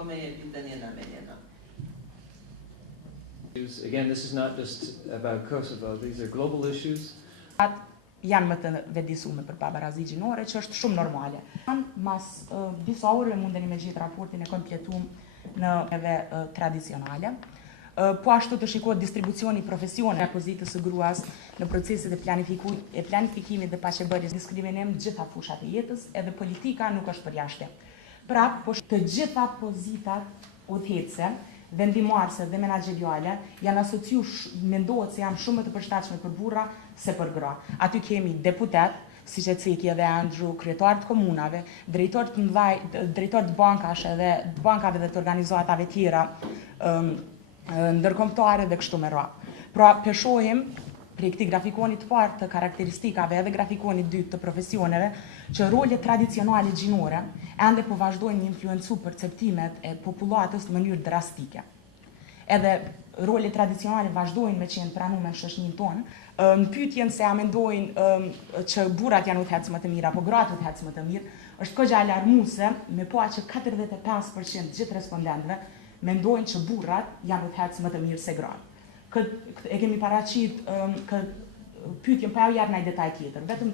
come Litaniana Mediana. Again, this is not just about Kosovo. These are global issues. Janë më të vetëdijshme për paparazzi gjinore, që është shumë normale. Mas disa ore mundeni me gjetë raportin e kompletuar në edhe tradicionale. Po ashtu të shikohet distribucioni profesione pozitës së gruas në proceset e planifikimit dhe paqebërjes, diskriminim gjitha fushat e jetës, edhe politika nuk është përjashtë. Prap, po të gjitha pozitat udhëheqëse, vendimmarrëse dhe menaxheriale janë asociu, mendohet se janë shumë më të përshtatshme për burra se për gra. Aty kemi deputet, siç e ceki edhe Andrew, kryetarë të komunave, drejtorë të mëdhaj, drejtorë të bankave dhe të organizatave tjera ndërkombëtare dhe kështu me radhë. Pra, shohim prej këtij grafikoni të parë të karakteristikave edhe grafikoni të dytë të profesioneve që rolet tradicionale gjinore ende po vazhdojnë të influencu perceptimet e popullatës në mënyrë drastike. Edhe rolet tradicionale vazhdojnë me qenë pranuar në shoqërinë tonë. Në pyetjen se a mendojnë që burrat janë udhëheqës më të mirë apo gratë udhëheqës më të mirë, është kogja alarmuese me pa që 45% gjithë respondentëve mendojnë që burrat janë udhëheqës më të mirë se gratë. E kemi paraqit këtë pyetjen pa u jap ndaj detaj tjetër. Vetëm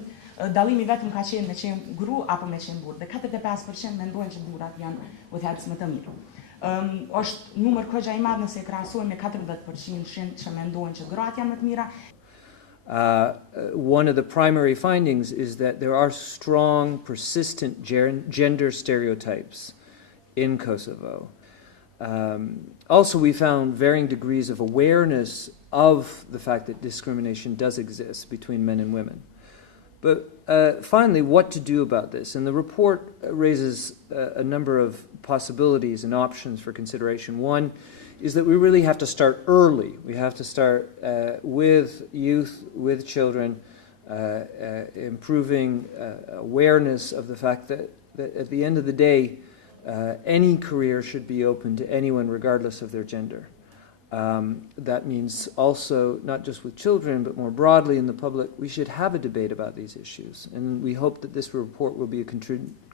dallimi vetëm ka qenë me qenë gru apo me qenë burr. Dhe 45% mendojnë që burrat janë udhëheqës më të mirë. Është numër kogja i madh nëse e krahasojmë me 40% që mendojnë që gratë janë më të mira. One of the primary findings is that there are strong, persistent gender stereotypes in Kosovo. Also, we found varying degrees of awareness of the fact that discrimination does exist between men and women. But finally, what to do about this? And the report raises a number of possibilities and options for consideration. One is that we really have to start early. We have to start with youth, with children, improving awareness of the fact that at the end of the day, any career should be open to anyone regardless of their gender. That means also, not just with children, but more broadly in the public, we should have a debate about these issues. And we hope that this report will be a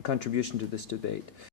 contribution to this debate.